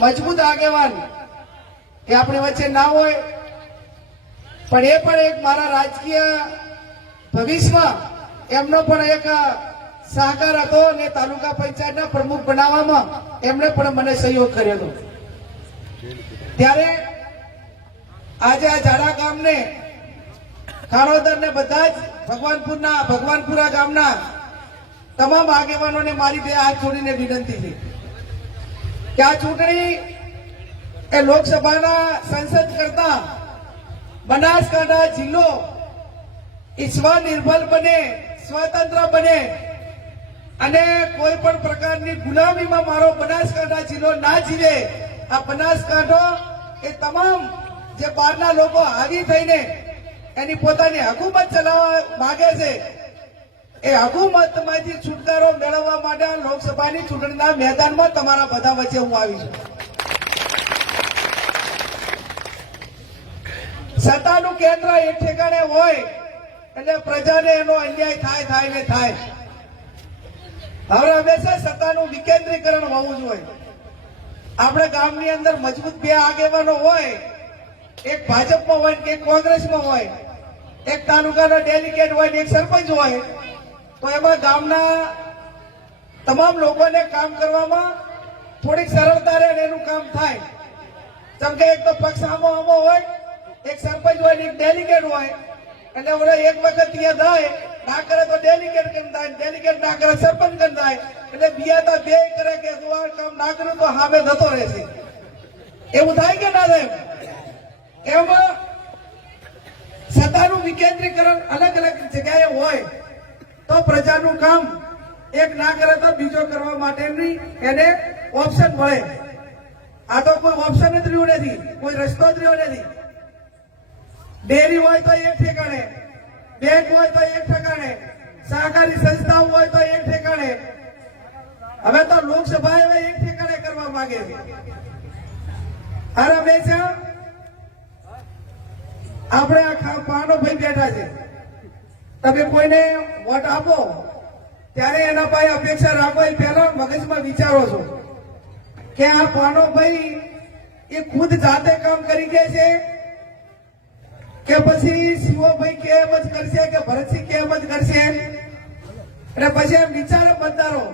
મજબૂત આગેવાન એ આપણી વચ્ચે ના હોય, પણ એ પણ એક મારા રાજકીય ભવિષ્યમાં એમનો પણ એક સહકાર હતો અને તાલુકા પંચાયતના પ્રમુખ બનાવવામાં એમણે પણ મને સહયોગ કર્યો હતો. ત્યારે આજે આ ઝાડા ગામને, ખાણોદર ને બધા જ ભગવાનપુરા ગામના તમામ આગેવાનોને મારી બે હાથ જોડીને વિનંતી છે કે આ ચૂંટણી એ લોકસભાના સંસદ કરતા બનાસકાંઠા જિલ્લો સ્વનિર્ભર બને, સ્વતંત્ર બને અને કોઈ પણ પ્રકારની ગુલામીમાં મારો બનાસકાંઠા જિલ્લો ના જીવે. આ બનાસકાંઠો એ તમામ જે બહારના લોકો હાવી થઈને એની પોતાની હકુમત ચલાવવા માંગે છે, એ હકુમતમાંથી છુટકારો મેળવવા માટે લોકસભાની ચૂંટણીના મેદાનમાં તમારા બધા વચ્ચે હું આવી છું. સત્તાનું કેન્દ્ર એક ઠેકાણે હોય એટલે પ્રજાને એનો અન્યાય થાય ને થાય. હવે હંમેશા સત્તાનું વિકેન્દ્રીકરણ હોવું જોઈએ. આપણે ગામની અંદર મજબૂત બે આગેવાનો હોય, એક ભાજપમાં હોય કે એક કોંગ્રેસમાં હોય, એક તાલુકાનો ડેલિગેટ હોય ને એક સરપંચ હોય, તો એમાં ગામના તમામ લોકોને કામ કરવામાં થોડીક સરળતા રહે એનું કામ થાય. જેમ કે એક તો પક્ષ આમો હોય, એક સરપંચ હોય ને એક ડેલિગેટ હોય, એટલે ઓલે એક વખત ત્યાં થાય ના કરે તો ડેલિગેટ કેમ થાય, ડેલિગેટ ના કરે સરપંચ કેમ થાય, એટલે બિયાતા બે કરે કે આ કામ ના કર્યું તો સામે થતો રહેશે. એવું થાય કે ના થાય? એમાં સત્તાનું વિકેન્દ્રીકરણ અલગ અલગ જગ્યાએ હોય તો પ્રજાનું કામ એક ના કરે તો બીજો કરવા માટેની એને ઓપ્શન મળે. આ તો કોઈ ઓપ્શન જ રહ્યું નથી, કોઈ રસ્તો જ રહ્યો નથી. ડેરી હોય તો એક ઠેકાણે, બેંક હોય તો એક ઠેકાણે, સહકારી સંસ્થાઓ હોય તો એક ઠેકાણે, હવે તો લોકસભા એક ઠેકાણે કરવા માંગે છે. હર હંમેશા આપણે આ પાનો ભાઈ બેઠા છે, તમે કોઈને વોટ આપો ત્યારે એના પાસે અપેક્ષા રાખો એ પહેલા મગજમાં વિચારો છો કે આ પાનો ભાઈ એ ખુદ જાતે કામ કરી ગયા છે કે પછી શિવભાઈ કેમ જ કરશે કે ભરતસિંહ કેમ જ કરશે. અને પછી એમ વિચારો મતદારો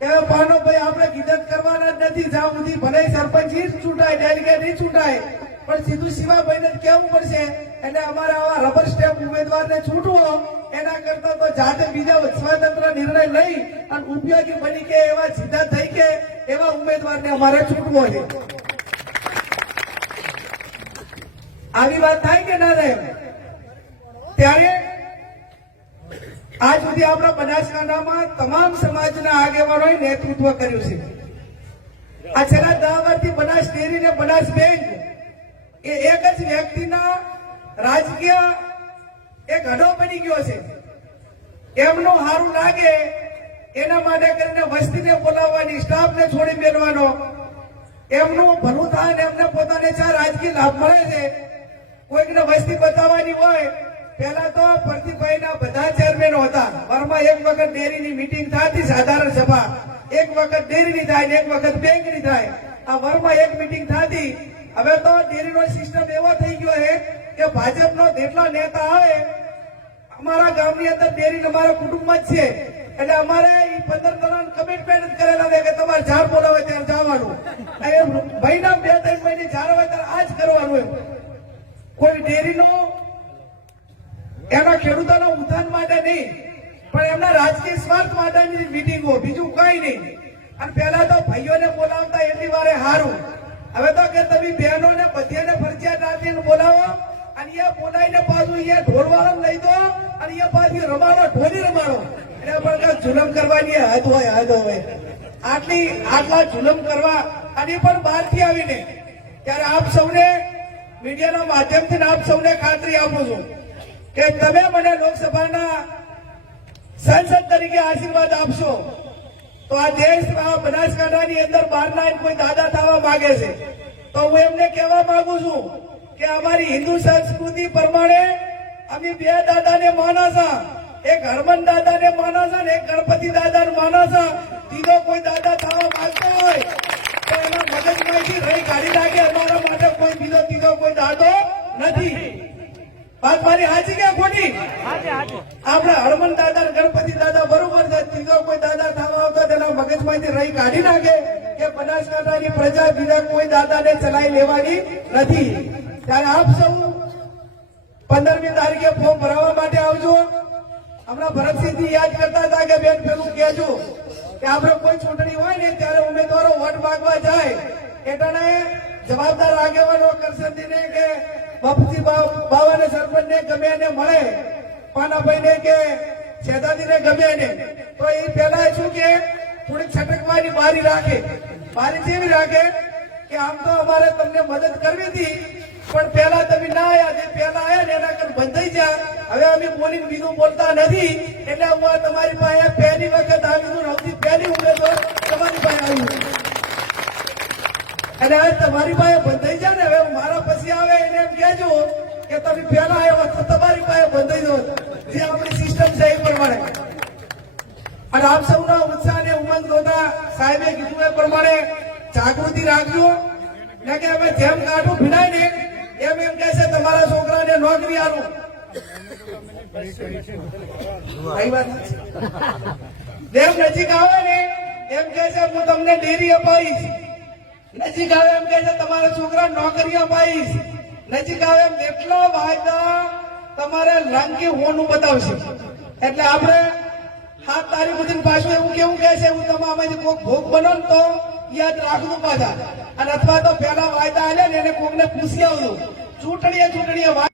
કે પાનો ભાઈ આપણે કીધત કરવાના જ નથી, જ્યાં સુધી ભલે સરપંચ જ ચૂંટાય, ડેલિગેટ જ ચૂંટાય, પણ સીધું શિવાભાઈ ને કેવું પડશે. એટલે અમારે આવા રબર સ્ટેમ્પ ઉમેદવારને છૂટવો એના કરતા તો જાતે બીજા સ્વતંત્ર નિર્ણય લઈ અને ઉપયોગી બની કે એવા સીધા થઈ કે એવા ઉમેદવારને અમારે છૂટવો છે. આવી વાત થાય કે ના થાય? ત્યારે આજ સુધી આપણા બનાસકાંઠામાં તમામ સમાજના આગેવાનોએ નેતૃત્વ કર્યું છે. આ છેલ્લા 10 વર્ષથી બનાસ ડેરી ને બનાસ બેંક એ એક જ વ્યક્તિના રાજકીય એક હડો બની ગયો છે. એમનું સારું લાગે એના માટે કરીને વસ્તીને બોલાવવાની, સ્ટાફને છોડી મેળવાનો, એમનું ભલું થાય ને એમને પોતાને ચાર રાજકીય લાભ મળે છે. કોઈકને વસ્તી બતાવવાની હોય, પહેલા તો પ્રતિભાઈના બધા ચેરમેનો હતા. વારમાં એક વખત ડેરીની મીટિંગ થતી, સાધારણ સભા, એક વખત ડેરીની થાય ને એક વખત બેંકની થાય. આ વારમાં એક મીટિંગ થતી. હવે તો ડેરીનો સિસ્ટમ એવો થઈ ગયો છે કે ભાજપનો જેટલા નેતા આવે અમારા ગામની અંદર ડેરી અમારા કુટુંબમાં જ છે, એટલે અમારે 15 જણા કમિટમેન્ટ કરેલા છે કે તમારે જાર બોલાવે ત્યારે જવાનું, મહિના 2-3 મહિને જાર હોય ત્યારે આ જ કરવાનું. એમ કોઈ ડેરીનો એના ખેડૂતોના ઉત્થાન માટે નહીં, પણ એમના રાજકીય સ્વાર્થ માટેની મીટિંગો, બીજું કઈ નહીં. અને પહેલા તો ભાઈઓને બોલાવતા એટલી વારે હારું. હવે તો કે તમે બહેનોને બધીને ફરજિયાત રાખીને બોલાવો અને એ બોલાવીને પાછું અહીંયા ઢોરવાળો લઈ દો અને અહીંયા પાછી રમાડો, ઢોલી રમાડો. એટલે પણ જુલમ કરવાની હદ હોય, હદ હોય. આટલા જુલમ કરવા અને પણ બહારથી આવીને ત્યારે આપ સૌને મીડિયાના માધ્યમથી આપ સૌને ખાતરી આપું છું કે તમે મને લોકસભાના સાંસદ તરીકે આશીર્વાદ આપશો તો આ દેશ બનાસકાંઠાની અંદર બહારના કોઈ દાદા થવા માંગે છે તો હું એમને કહેવા માંગુ છું કે અમારી હિન્દુ સંસ્કૃતિ પ્રમાણે અમે બે દાદાને માના છે. એક હરમન દાદાને માના છે ને એક ગણપતિ દાદાને માના છે. ત્રીજો કોઈ દાદા થવા માંગતો હોય તો એના મગજમાં પછી રહી કાઢી નાખે અમારા માટે કોઈ બીજો ત્રીજો કોઈ દાદો નથી. વાત મારી હાચી કે ખોટી? આપણે હળમન દાદા ને ગણપતિ દાદા બરોબર છે, ત્રીજો કોઈ દાદા થવા આવતો તેના મગજમાંથી રહી કાઢી નાખે કે બનાસકાંઠાની પ્રજા બીજા કોઈ દાદાને ચલાવી લેવાની નથી. ત્યારે આપ સૌ 15મી તારીખે ફોર્મ ભરાવવા માટે આવજો. હમણાં ભરતસિંહજી યાદ કરતા હતા કે બેન પેલું કહેજો કે આપણે કોઈ ચૂંટણી હોય ને ત્યારે ઉમેદવારો વોટ માંગવા જાય એટલે જવાબદાર આગેવાનો કરશનજીને કે બાપુજી બાવાને સરપંચને ગમે એને મળે, પાનાભાઈને કે શેતાજીને ગમે એને, તો એ પેલા શું કે થોડીક છટકવાની બારી રાખે. બારી જેવી રાખે કે આમ તો અમારે તમને મદદ કરવી હતી પણ પેલા તમે ના આવ્યા, જે પેલા આવ્યા ને એના કર બંધાઈ ગયા, હવે અમે બોલીને બીજું બોલતા નથી એટલે હું તમારી પાસે પહેલી વખત આવ્યું, સૌથી પહેલી ઉમેદવાર તમારી પાસે આવ્યું અને હવે તમારી પાસે બંધાઈ જાય ને, હવે મારા પછી આવે એને એમ કહેજો કે તમે પહેલા આવ્યો તો તમારી પાસે બંધાઈ દો, જે આપણી સિસ્ટમ છે એ પ્રમાણે. અને આપ સૌના ઉત્સાહ ને ઉમંગ જોતા સાહેબે કીધું એ પ્રમાણે જાગૃતિ રાખજો ને કે અમે જેમ કાઢું ભીનાય ને એમ કહે છે તમારા છોકરાને નોકરી આલું. જેમ નજીક આવે ને એમ કહે છે હું તમને ડેરી અપાવીશ, નજીક આવે એમ કહે છે તમારા છોકરા નોકરી અપાવીશ, નજીક આવે એમ એટલા વાયદા તમારે લાંગી હોવાનું બતાવશે. એટલે આપણે 7 તારીખ સુધી પાછું એવું કેવું કહે છે હું તમારામાંથી કોઈક ભોગ બનો ને તો યાદ રાખવું પાછા, અને અથવા તો પેલા વાયદા આલે ને એને કોકને પૂછી આવજો ચૂંટણીએ